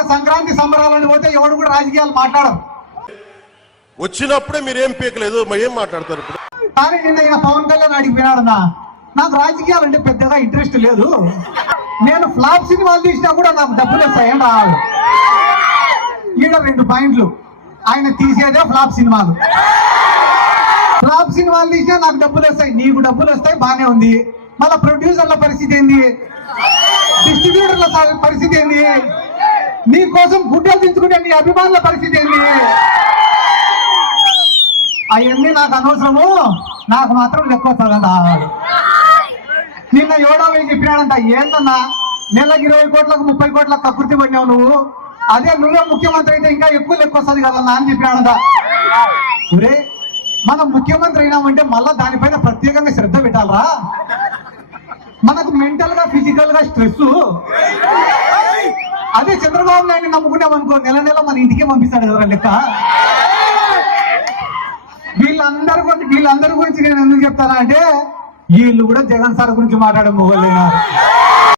మన సంక్రాంతి సంబరాలను పోతే ఎవడు కూడా రాజకీయాలు మాట్లాడరు. వచ్చినప్పుడే మీరేం పీకలేదు, ఏం మాట్లాడతారు ఇప్పుడు? కానీ నిన్న ఈయన పవన్ కళ్యాణ్ అడిగిపోయినాడన్నా, నాకు రాజకీయాలు అంటే పెద్దగా ఇంట్రెస్ట్ లేదు, నేను ఫ్లాప్ సినిమాలు తీసినా కూడా నాకు డబ్బులు వస్తాయని రావాలి. ఈడ 2 పాయింట్లు, ఆయన తీసేదే ఫ్లాప్ సినిమాలు. ఫ్లాప్ సినిమాలు తీసినా నాకు డబ్బులు వస్తాయి, నీకు డబ్బులు వస్తాయి, బానే ఉంది. మళ్ళీ ప్రొడ్యూసర్ల పరిస్థితి ఏంది, డిస్ట్రిబ్యూటర్ల పరిస్థితి ఏంది, నీ కోసం గుడ్డలు దించుకునే నీ అభిమానుల పరిస్థితి ఏంది? అవన్నీ నాకు అనవసరము, నాకు మాత్రం లెక్క వస్తుందంట. నిన్న ఎవడో చెప్పినాడంట, ఏందన్నా నెలకు 20 కోట్లకు 30 కోట్లకు కకృతి పడినావు నువ్వు, అదే నువ్వే ముఖ్యమంత్రి అయితే ఇంకా ఎక్కువ లెక్క వస్తుంది కదన్నా అని చెప్పినాడంట. ఒరే, మనం ముఖ్యమంత్రి అయినామంటే మళ్ళా దానిపైన ప్రత్యేకంగా శ్రద్ధ పెట్టాలరా. మనకు మెంటల్ గా ఫిజికల్ గా స్ట్రెస్. అదే చంద్రబాబు నాయుడు నమ్ముకున్నాం అనుకో, నెల నెల మన ఇంటికే పంపిస్తాడు కదా లెక్క. వీళ్ళందరి గురించి నేను ఎందుకు చెప్తానా అంటే, వీళ్ళు కూడా జగన్ సార్ గురించి మాట్లాడే మొగలేనా.